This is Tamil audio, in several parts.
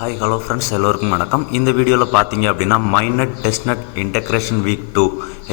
ஹாய் ஹலோ ஃப்ரெண்ட்ஸ், எல்லோருக்கும் வணக்கம். இந்த வீடியோவில் பார்த்தீங்க அப்படின்னா மைனட் testnet integration week 2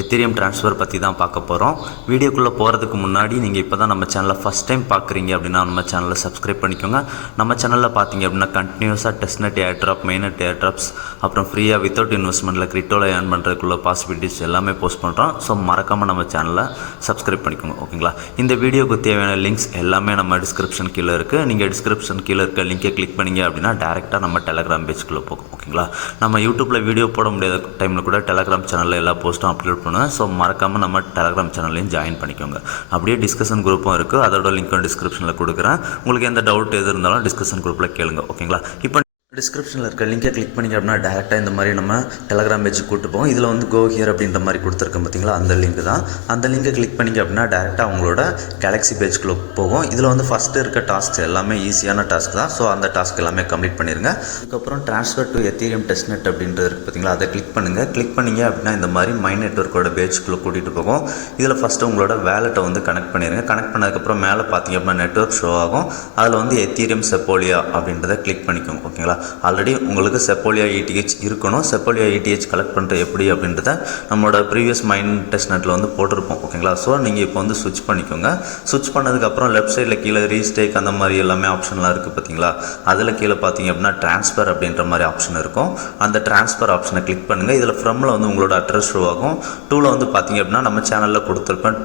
Ethereum transfer பற்றி தான் பார்க்க போகிறோம். வீடியோக்குள்ளே போகிறதுக்கு முன்னாடி நீங்கள் இப்போ தான் நம்ம சேனலை ஃபஸ்ட் டைம் பார்க்குறீங்க அப்படின்னா நம்ம சேனலை சப்ஸ்கிரைப் பண்ணிக்கோங்க. நம்ம சேனலில் பார்த்தீங்க அப்படின்னா கண்டினியூஸாக டெஸ்ட்நெட் ஏர்ட்ராப், மெயினட் ஏர்ட்ராப்ஸ், அப்புறம் ஃப்ரீயாக வித்தவுட் இன்வெஸ்ட்மெண்ட்டில் கிரிப்டோவில் ஏர்ன் பண்ணுறதுக்குள்ள பாசிபிலிட்டிஸ் எல்லாமே போஸ்ட் பண்ணுறோம். ஸோ மறக்காமல் நம்ம சேனலை சப்ஸ்கிரைப் பண்ணிக்கோங்க, ஓகேங்களா? இந்த வீடியோக்கு தேவையான லிங்க்ஸ் எல்லாமே நம்ம டிஸ்கிரிப்ஷன் கீழே இருக்குது. நீங்கள் டிஸ்கிரிப்ஷன் கீழே இருக்க லிங்கை கிளிக் பண்ணிங்க அப்படின்னா டேரெக்டாக நம்ம டெலகிராம் பேஜ்க்குள்ளே போகும், ஓகேங்களா? நம்ம யூடியூப்பில் வீடியோ போட முடியாத டைமில் கூட டெலகிராம் சேனலில் எல்லா போஸ்ட்டும் அப்லோட் பண்ணுவேன். ஸோ மறக்காமல் நம்ம டெலகிராம் சேனல்லையும் ஜாயின் பண்ணிக்கோங்க. அப்படியே டிஸ்கஷன் குரூப்பும் இருக்குது, அதோட லிங்க்கும் டிஸ்கிரிப்ஷனில் கொடுக்குறேன். உங்களுக்கு எந்த டவுட் எது இருந்தாலும் டிஸ்கஷன் குரூப்பில் கேளுங்க, ஓகேங்களா? இப்போ டிஸ்கிரிப்ஷனில் இருக்க லிங்கை கிளிக் பண்ணிங்க அப்படின்னா டேரெக்டாக இந்த மாதிரி நம்ம டெலகிராம் பேஜுக்கு கூட்டு போவோம். இதில் வந்து கோ ஹியர் அப்படின்ற மாதிரி கொடுத்துருக்கோம் பார்த்தீங்களா, அந்த லிங்க் தான். அந்த லிங்கை கிளிக் பண்ணிங்க அப்படின்னா டேரெக்டாக அவங்களோட கேலக்ஸி பேஜுக்குள்ளே போகும். இதில் வந்து ஃபஸ்ட்டு இருக்க டாஸ்க் எல்லாமே ஈஸியான டாஸ்க் தான். ஸோ அந்த டாஸ்க் எல்லாமே கம்ப்ளீட் பண்ணிடுங்க. அதுக்கப்புறம் ட்ரான்ஸ்ஃபர் டு எத்தீரியம் டெஸ்ட்நெட் அப்படின்றது இருக்குது பார்த்தீங்களா, அதை கிளிக் பண்ணுங்கள். கிளிக் பண்ணிங்க அப்படின்னா இந்த மாதிரி மை நெட்வொர்க்கோட பேஜுக்குள்ளே கூட்டிகிட்டு போகும். இதில் ஃபஸ்ட்டு உங்களோட வேலெட்டை வந்து கனெக்ட் பண்ணிடுங்க. கனெக்ட் பண்ணதுக்கப்புறம் மேலே பார்த்தீங்க அப்படின்னா நெட்வொர்க் ஷோ ஆகும். அதில் வந்து எத்தீரியம் செப்போலியா அப்படின்றத கிளிக் பண்ணிக்கோங்க, ஓகேங்களா? ஆல்ரெடி உங்களுக்கு செப்போலியா ETH இருக்கணும். செப்போலியா ETH கலெக்ட் பண்ணுறது எப்படி அப்படின்றத நம்மளோட ப்ரீவியஸ் மைண்ட் டெஸ்ட்நெட்டில் வந்து போட்டிருப்போம், ஓகேங்களா? ஸோ நீங்கள் இப்போ வந்து ஸ்விட்ச் பண்ணிக்கோங்க. ஸ்விட்ச் பண்ணதுக்கப்புறம் லெஃப்ட் சைடில் கீழே ரீஸ்டேக் அந்த மாதிரி எல்லாமே ஆப்ஷன்லாம் இருக்குது பார்த்தீங்களா, அதில் கீழே பார்த்தீங்க அப்படின்னா ட்ரான்ஸ்ஃபர் அப்படின்ற மாதிரி ஆப்ஷன் இருக்கும். அந்த ட்ரான்ஸ்ஃபர் ஆப்ஷனை கிளிக் பண்ணுங்கள். இதில் ஃப்ரம்மில் வந்து உங்களோட அட்ரஸ் ஷோ ஆகும். டூவில் வந்து பார்த்தீங்க அப்படின்னா நம்ம சேனலில் கொடுத்துருப்பேன்,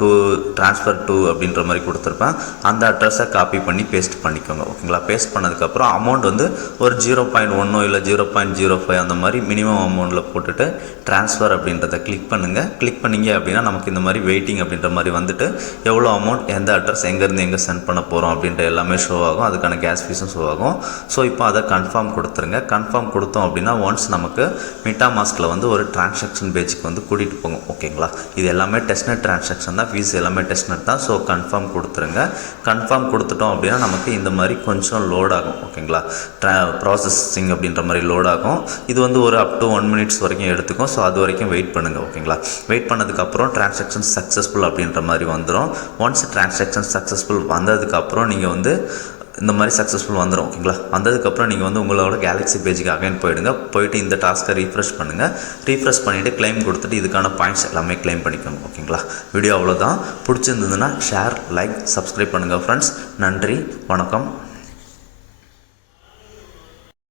ட்ரான்ஸ்ஃபர் டூ அப்படின்ற மாதிரி கொடுத்துருப்பேன். அந்த அட்ரஸை காப்பி பண்ணி பேஸ்ட் பண்ணிக்கோங்க, ஓகேங்களா? பேஸ்ட் பண்ணதுக்கப்புறம் அமௌண்ட் வந்து ஒரு 0.1 இல்லை 0.05 அந்த மாதிரி மினிமம் அமௌண்ட்டில் போட்டுட்டு ட்ரான்ஸ்ஃபர் அப்படின்றத கிளிக் பண்ணுங்கள். கிளிக் பண்ணிங்க அப்படின்னா நமக்கு இந்த மாதிரி வெயிட்டிங் அப்படின்ற மாதிரி வந்துட்டு எவ்வளோ அமௌண்ட், எந்த அட்ரஸ், எங்கேருந்து எங்கே சென்ட் பண்ண போகிறோம் அப்படின்ற எல்லாமே ஷோ ஆகும். அதுக்கான கேஸ் ஃபீஸும் ஷோ ஆகும். ஸோ இப்போ அதை கன்ஃபார்ம் கொடுத்துருங்க. கன்ஃபார்ம் கொடுத்தோம் அப்படின்னா ஒன்ஸ் நமக்கு MetaMaskல வந்து ஒரு டிரான்சாக்ஷன் பேஜுக்கு வந்து கூட்டிகிட்டு போகும், ஓகேங்களா? இது எல்லாமே டெஸ்ட்நெட் டிரான்சாக்ஷன் தான், ஃபீஸ் எல்லாமே டெஸ்ட்நெட் தான். ஸோ கன்ஃபார்ம் கொடுத்துருங்க. கன்ஃபார்ம் கொடுத்துட்டோம் அப்படின்னா நமக்கு இந்த மாதிரி கொஞ்சம் லோட் ஆகும், ஓகேங்களா? ப்ராசஸிங் அப்படின்ற மாதிரி லோட் ஆகும். இது வந்து ஒரு அப் டு 1 minutes வரைக்கும் எடுத்துக்கும். ஸோ அது வரைக்கும் வெயிட் பண்ணுங்கள், ஓகேங்களா? வெயிட் பண்ணதுக்கப்புறம் டிரான்சாக்ஷன் சக்ஸஸ்ஃபுல் அப்படின்ற மாதிரி வந்துடும். ஒன்ஸ் டிரான்சாக்ஷன் சக்ஸஸ்ஃபுல் வந்ததுக்கப்புறம் நீங்கள் வந்து இந்த மாதிரி சக்ஸஸ்ஃபுல் வந்துடும், ஓகேங்களா? வந்ததுக்கப்புறம் நீங்கள் வந்து உங்களோட கேலக்ஸி பேஜுக்கு அகைன் போயிடுங்க. போயிட்டு இந்த டாஸ்க்கை ரீஃப்ரெஷ் பண்ணுங்கள். ரீஃப்ரெஷ் பண்ணிவிட்டு கிளைம் கொடுத்துட்டு இதுக்கான பாயிண்ட்ஸ் எல்லாமே கிளைம் பண்ணிக்கோங்க, ஓகேங்களா? வீடியோ அவ்வளோதான். பிடிச்சிருந்ததுன்னா ஷேர், லைக், சப்ஸ்கிரைப் பண்ணுங்கள் ஃப்ரெண்ட்ஸ். நன்றி, வணக்கம்.